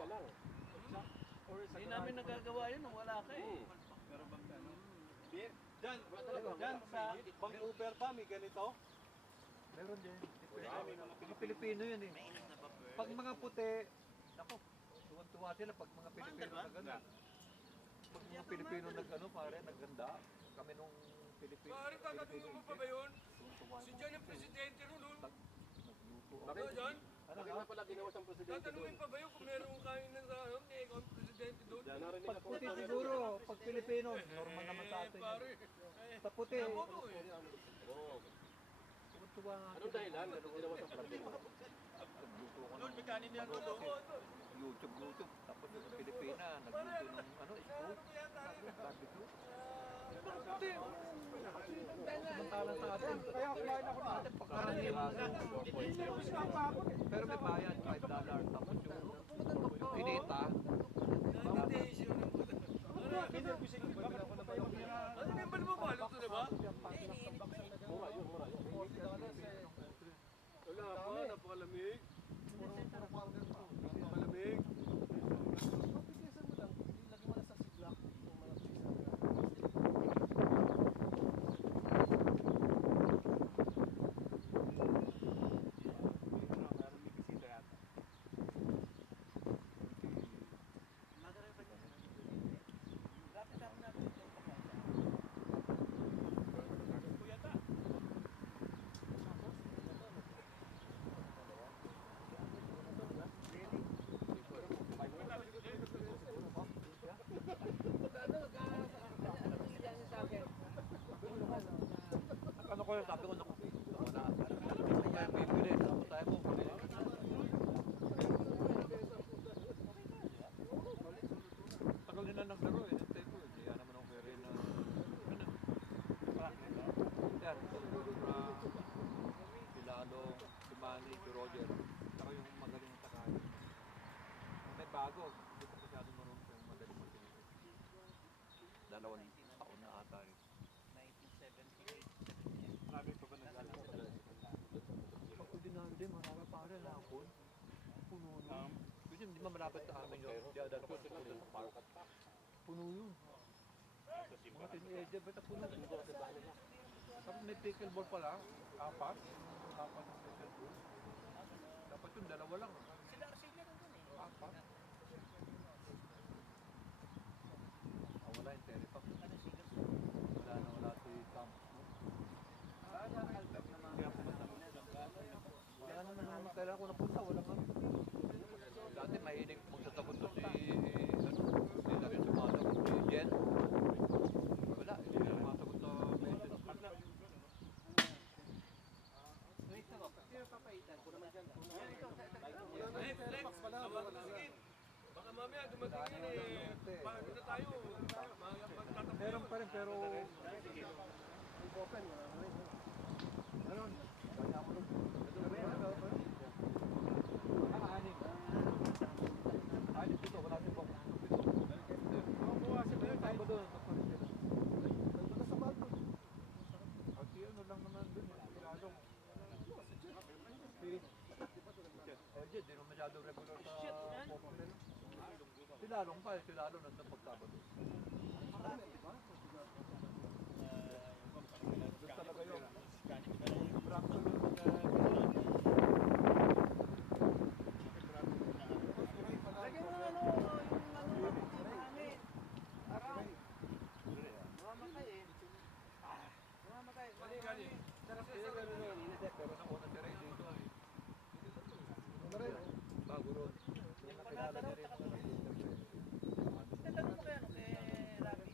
ka lang. Hindi namin nagagawa yun nung wala ka eh. Pero bang ano? Diyan sa Vancouver ba may ganito? Meron din. Mga Pilipino yun eh. Pag mga puti, nako, tuwan-tuwa sila pag mga Pilipino na gano'n. Pag mga Pilipino nag-ano, pare, nagganda. Kami nung Pilipino. Pare, tatanungin mo pa ba yun? Si John ang presidente ron, no? Nagluto. Ano, John? Ano Bakit nga? nga pala ginawa siyang presidente Tatanungin pa ba yun kung meron kain ng ano? Ni ikaw ang presidente doon? Diyan narinig Pag ako. puti siguro, pag Pilipino, normal naman sa atin. Pare, Sa puti, boto eh. Oo. tuwan-tuwa nga. Anong dahilan? Bakit ginawa siyang presidente? Nagluto ko Doon, ng may kanin yan. YouTube. Tapos yung Pilipina, nagluto ng ano, school. Barbecue. Hindi. Samantalang sa atin. Kaya kumain ako na atin. Pagkaraniwan. Pero may bayad, $5. Tapos yung kinita. Ano yung bal mo ba? Luto na ba? Mura yun. Wala pa, napakalamig. Napakalamig. Ano ko yun, sabi ko, naku, wala. Kaya bibili, tapos tayo mo, bibili. Tagal nila naglaro eh, nagtay ko eh. Kaya naman ako kaya na, ano, yan, si Lalo, si Manny, si Roger, saka yung magaling na takay. May bago, hindi ko masyadong marunong yung magaling mag-inig. 2 taon na ata rin. 1978. Marami pa ba naglalaro? Ako din marami pare na ako. Puno yun. Kasi hindi man malapit sa amin yun. Hindi ada ako sa park. Puno yun. Mga teenager, ba't puno? Tapos may pickleball pala. 4 na pickleball. Dapat yun, 2 lang. Sila Arcelia nandun eh. 4. Wala yung Teripac. Ano sila? Wala si Tom. Kaya naman kailangan ko napunta, wala kami. Dati mahilig magsasagot to si David sumasagot si Jen. Wala, hindi na sumasagot sa message. Sino papaitan? Kung naman dyan. Sige. Baka mamaya dumating yun eh. Paano na tayo? Magtatapos. Meron pa rin pero Open, ano? Kanya ako doon. Anim dito, wala din po. Buwasin mo yun, tayo ba doon? Kasi ano lang naman doon, kilalong. Di naman masyadong regular sa Popong nila. Silalong pa, silalong nandun pagkabado. Doon talaga yun. Marami ko doon Lagyan mo ng ano, yung hangin. Araw. Mamamatay eh. Mamamatay. pero nauna si Ray dito. Bago ron. Yung nakilala niya rin. Tatanong mo kaya ano kay Rabi?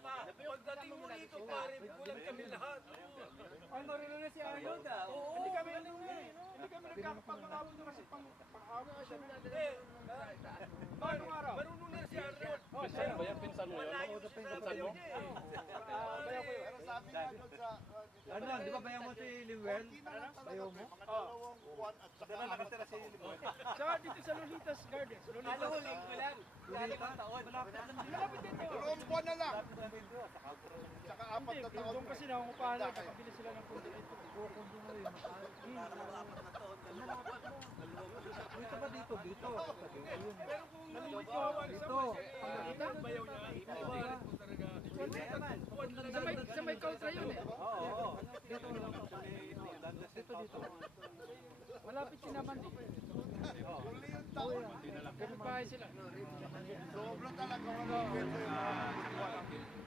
pa. Pagdating mo dito, pare, kulang kami lahat. Ay, marunong na si Arnold ah. Hindi kami nagkakapag-abot na kasi pang-abot siya. Paano araw? Marunong na si Arnold. Pinsan ba yan? Pinsan mo yun? Malayo sa Pinsan mo? Bayaw ko yun. Pero sabi nga doon sa... Ano, di ba bayan mo si Liwel? Bayaw mo? Mga dalawang buwan at saka... Diba nakatira si Liwel? Saka dito sa Lolitas Gardens. Ano ko, linggo lang. Lalibang taon. Malapit dito. Dalawang buwan na lang. Tsaka apat na taon. Doon kasi nakungupahan lang, nakabili sila ng pundo dito. Kukundo mo yun. Dito ba dito? Dito. Ayun. Pero kung nalilito ka, Dito. bayaw niya, ibabalit mo talaga. Sa may kontra yun eh. Oo. Dito. Dito dito. Malapit sinaman eh. Huli yung taon. Kapit bahay sila. Sobra talaga. Walang kwento yung mga buwan.